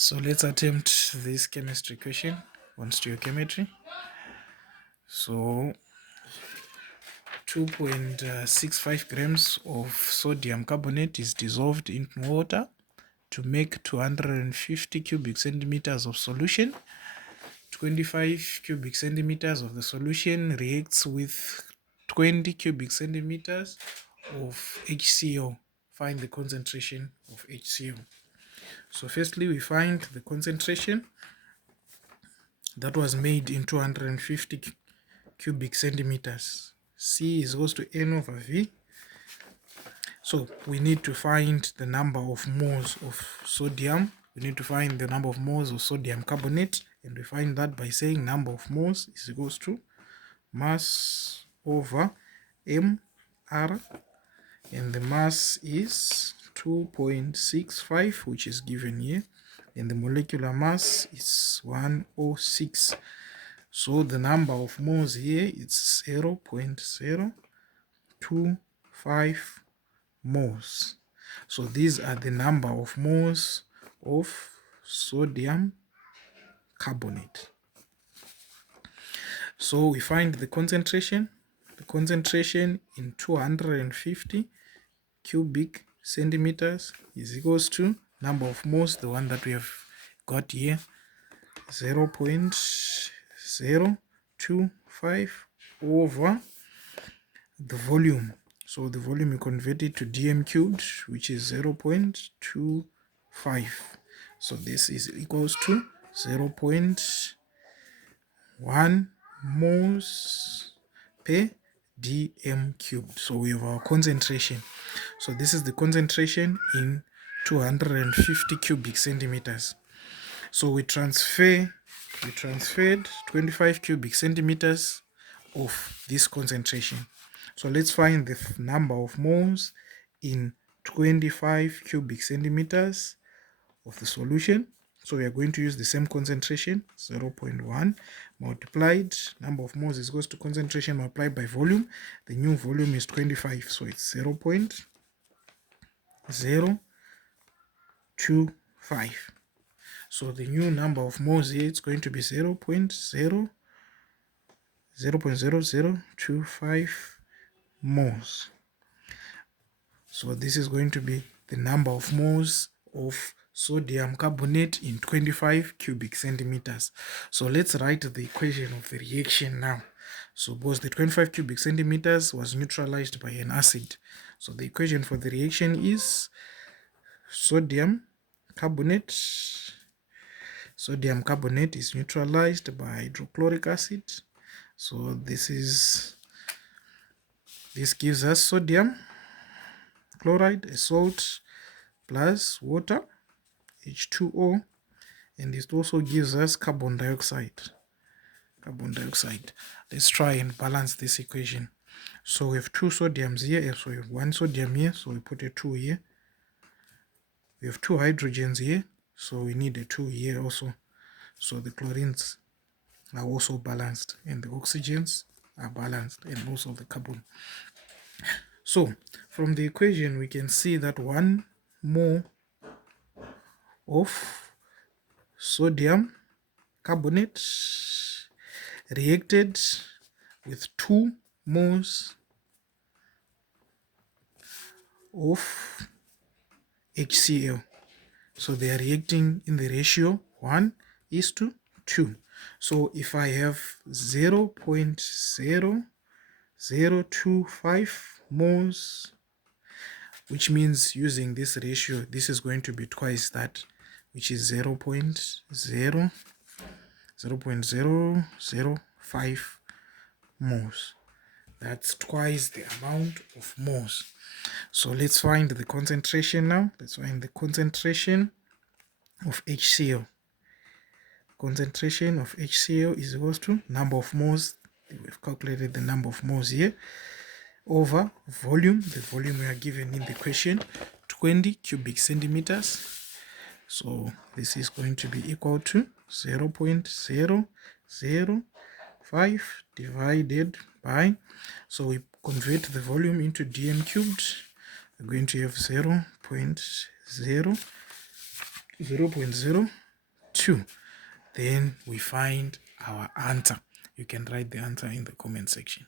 So let's attempt this chemistry question on stoichiometry. So 2.65 grams of sodium carbonate is dissolved in water to make 250 cubic centimeters of solution. 25 cubic centimeters of the solution reacts with 20 cubic centimeters of HCl. Find the concentration of HCl. So firstly, we find the concentration that was made in 250 cubic centimeters. C is equals to N over V. So we need to find the number of moles of sodium. We need to find the number of moles of sodium carbonate, and we find that by saying number of moles is equals to mass over mR, and the mass is 2.65, which is given here, and the molecular mass is 106. So the number of moles here is 0.025 moles. So these are the number of moles of sodium carbonate. So we find the concentration. The concentration in 250 cubic centimeters is equals to number of moles, the one that we have got here, 0.025 over the volume. So the volume you convert it to dm cubed, which is 0.25. So this is equals to 0.1 moles per dm cubed. So we have our concentration. So this is the concentration in 250 cubic centimeters. So we transferred 25 cubic centimeters of this concentration. So let's find the number of moles in 25 cubic centimeters of the solution. So we are going to use the same concentration, 0.1 multiplied number of moles is equals to concentration multiplied by volume. The new volume is 25, so it's 0.025. So the new number of moles here is going to be 0.0025 moles. So this is going to be the number of moles of sodium carbonate in 25 cubic centimeters. So let's write the equation of the reaction now. So both the 25 cubic centimeters was neutralized by an acid. So the equation for the reaction is sodium carbonate is neutralized by hydrochloric acid. So this gives us sodium chloride, a salt, plus water, H2O, and it also gives us carbon dioxide. Let's try and balance this equation. So we have two sodiums here, so we have one sodium here, so we put a 2 here. We have two hydrogens here, so we need a 2 here also. So the chlorines are also balanced, and the oxygens are balanced, and also the carbon. So from the equation we can see that 1 mole of sodium carbonate reacted with 2 moles of HCl. So they are reacting in the ratio 1:2. So if I have 0.0025 moles, which means using this ratio, this is going to be twice that, which is 0.005 moles. That's twice the amount of moles. So let's find the concentration now. Let's find the concentration of HCl. Concentration of HCl is equals to number of moles. We've calculated the number of moles here over volume. The volume we are given in the question, 20 cubic centimeters. So this is going to be equal to 0.005 divided by, so we convert the volume into dm cubed. We're going to have 0.005 2. Then we find our answer. You can write the answer in the comment section.